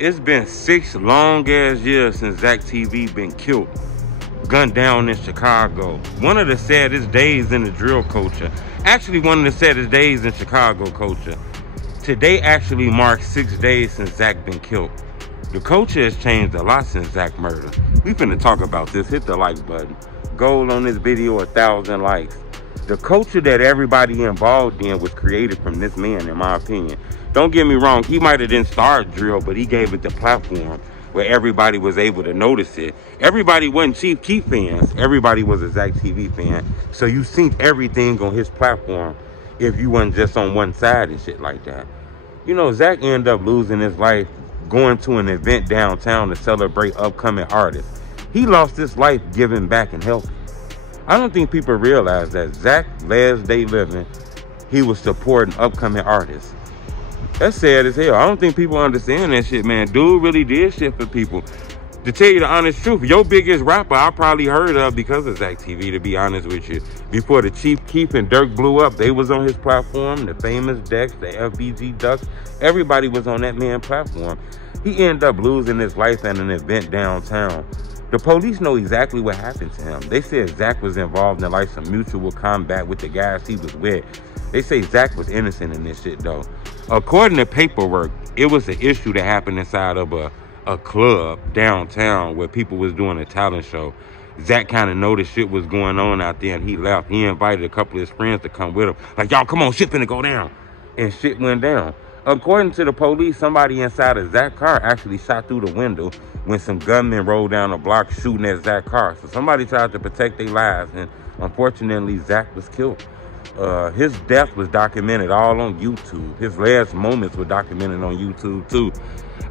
It's been 6 long-ass years since Zacktv been killed, gunned down in Chicago. One of the saddest days in the drill culture. Actually, one of the saddest days in Chicago culture. Today actually marks 6 days since Zack been killed. The culture has changed a lot since Zack murder. We finna talk about this. Hit the like button. Goal on this video, 1,000 likes. The culture that everybody involved in was created from this man, in my opinion. Don't get me wrong, he might have didn't start drill, but he gave it the platform where everybody was able to notice it. Everybody wasn't Chief Keef fans. Everybody was a Zacktv fan. So you seen everything on his platform if you wasn't just on one side and shit like that. You know, Zack ended up losing his life going to an event downtown to celebrate upcoming artists. He lost his life giving back and helping. I don't think people realize that Zack's last day living, he was supporting upcoming artists. That's sad as hell. I don't think people understand that shit, man. Dude really did shit for people. To tell you the honest truth, your biggest rapper I probably heard of because of Zacktv, to be honest with you. Before the Chief Keef and Dirk blew up, they was on his platform. The Famous Dex, the FBG Ducks, everybody was on that man's platform. He ended up losing his life at an event downtown. The police know exactly what happened to him. They said Zack was involved in like some mutual combat with the guys he was with. They say Zack was innocent in this shit though. According to paperwork, it was an issue that happened inside of a club downtown where people was doing a talent show. Zack kind of noticed shit was going on out there and he left. He invited a couple of his friends to come with him. Like, y'all, come on, shit finna go down. And shit went down. According to the police, somebody inside of Zack's car actually shot through the window when some gunmen rolled down the block shooting at Zack's car. So somebody tried to protect their lives, and unfortunately, Zack was killed. His death was documented all on YouTube. His last moments were documented on YouTube too.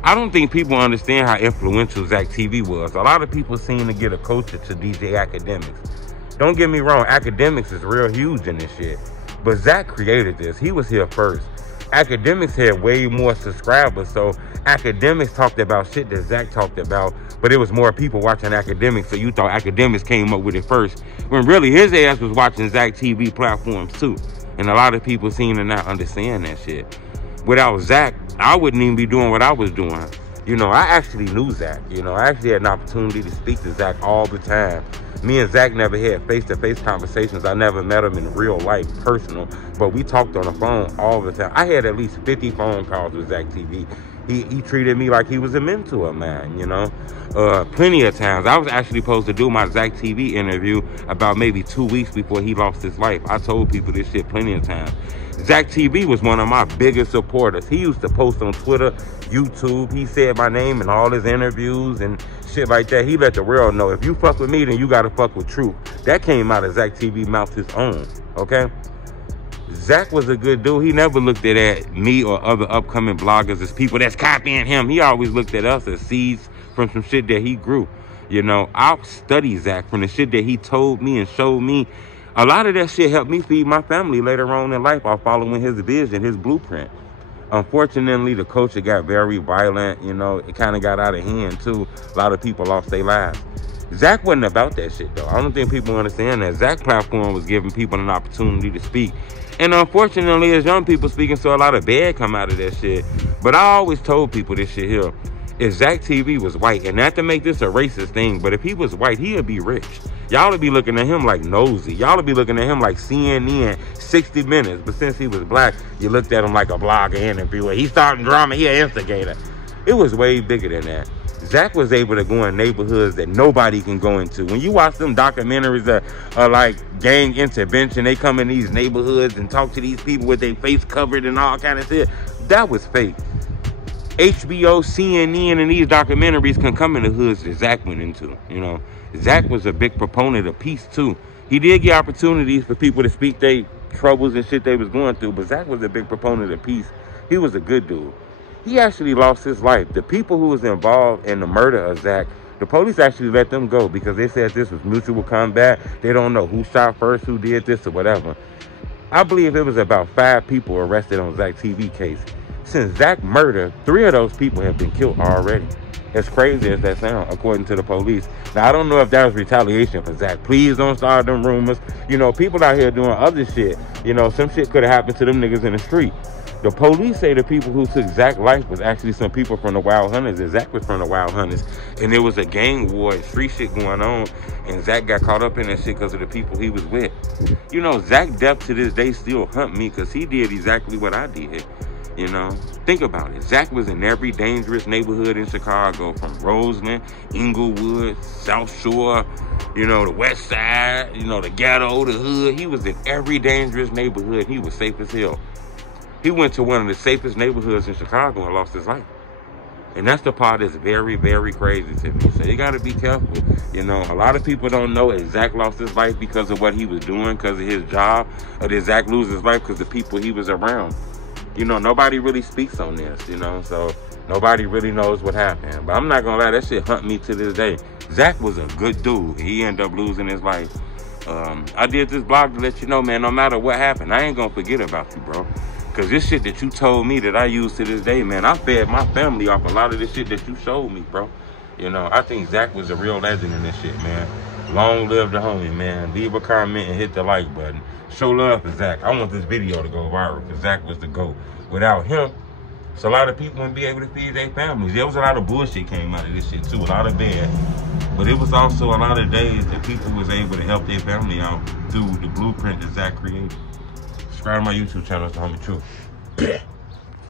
I don't think people understand how influential Zacktv was. A lot of people seem to get a culture to DJ Academics. Don't get me wrong, Academics is real huge in this shit. But Zack created this. He was here first. Academics had way more subscribers, so Academics talked about shit that Zack talked about, but it was more people watching Academics, so you thought Academics came up with it first, when really his ass was watching Zacktv platforms too. And a lot of people seem to not understand that shit. Without Zack, I wouldn't even be doing what I was doing. You know, I actually knew Zack. You know, I actually had an opportunity to speak to Zack all the time. Me and Zack never had face-to-face conversations. I never met him in real life, personal, but we talked on the phone all the time. I had at least 50 phone calls with Zacktv. He treated me like he was a mentor of mine, you know. Plenty of times. I was actually supposed to do my Zacktv interview about maybe 2 weeks before he lost his life. I told people this shit plenty of times. Zacktv was one of my biggest supporters. He used to post on Twitter, YouTube. He said my name in all his interviews and shit like that. He let the world know, if you fuck with me, then you gotta fuck with truth. That came out of Zacktv mouth his own, okay? Zack was a good dude. He never looked at me or other upcoming bloggers as people that's copying him. He always looked at us as seeds from some shit that he grew. You know, I'll study Zack from the shit that he told me and showed me. A lot of that shit helped me feed my family later on in life while following his vision, his blueprint. Unfortunately, the culture got very violent. You know, it kind of got out of hand too. A lot of people lost their lives. Zack wasn't about that shit though. I don't think people understand that. Zack's platform was giving people an opportunity to speak. And unfortunately, as young people speaking, so a lot of bad come out of that shit. But I always told people this shit here. If Zacktv was white, and not to make this a racist thing, but if he was white, he'd be rich. Y'all would be looking at him like nosy. Y'all would be looking at him like CNN, 60 Minutes. But since he was black, you looked at him like a blogger, interviewer. He's starting drama, he an instigator. It was way bigger than that. Zack was able to go in neighborhoods that nobody can go into. When you watch them documentaries that are like gang intervention, they come in these neighborhoods and talk to these people with their face covered and all kind of shit. That was fake. HBO, CNN, and these documentaries can come in the hoods that Zack went into, you know. Zack was a big proponent of peace, too. He did get opportunities for people to speak their troubles and shit they was going through, but Zack was a big proponent of peace. He was a good dude. He actually lost his life. The people who was involved in the murder of Zack, the police actually let them go because they said this was mutual combat. They don't know who shot first, who did this, or whatever. I believe it was about 5 people arrested on Zacktv case. Since Zack murder, 3 of those people have been killed already. As crazy as that sounds, according to the police. Now, I don't know if that was retaliation for Zack. Please don't start them rumors. You know, people out here doing other shit. You know, some shit could have happened to them niggas in the street. The police say the people who took Zach's life was actually some people from the Wild Hunters, and Zach was from the Wild Hunters. And there was a gang war and street shit going on, and Zach got caught up in that shit because of the people he was with. You know, Zach Depp to this day still hunt me because he did exactly what I did. You know, think about it. Zach was in every dangerous neighborhood in Chicago, from Roseland, Inglewood, South Shore, you know, the West Side, you know, the ghetto, the hood. He was in every dangerous neighborhood. He was safe as hell. He went to one of the safest neighborhoods in Chicago and lost his life. And that's the part that's very, very crazy to me. So you got to be careful. You know, a lot of people don't know if Zach lost his life because of what he was doing, because of his job, or did Zach lose his life because of the people he was around. You know, nobody really speaks on this, you know, so nobody really knows what happened. But I'm not going to lie, that shit hunt me to this day. Zach was a good dude. He ended up losing his life. I did this blog to let you know, man, no matter what happened, I ain't going to forget about you, bro. Because this shit that you told me that I use to this day, man, I fed my family off a lot of this shit that you showed me, bro. You know, I think Zach was a real legend in this shit, man. Long live the homie, man. Leave a comment and hit the like button. Show love for Zach. I want this video to go viral because Zach was the GOAT. Without him, so a lot of people wouldn't be able to feed their families. There was a lot of bullshit came out of this shit too, a lot of bad. But it was also a lot of days that people was able to help their family out through the blueprint that Zach created. Subscribe to my YouTube channel, it's the Homie Truth.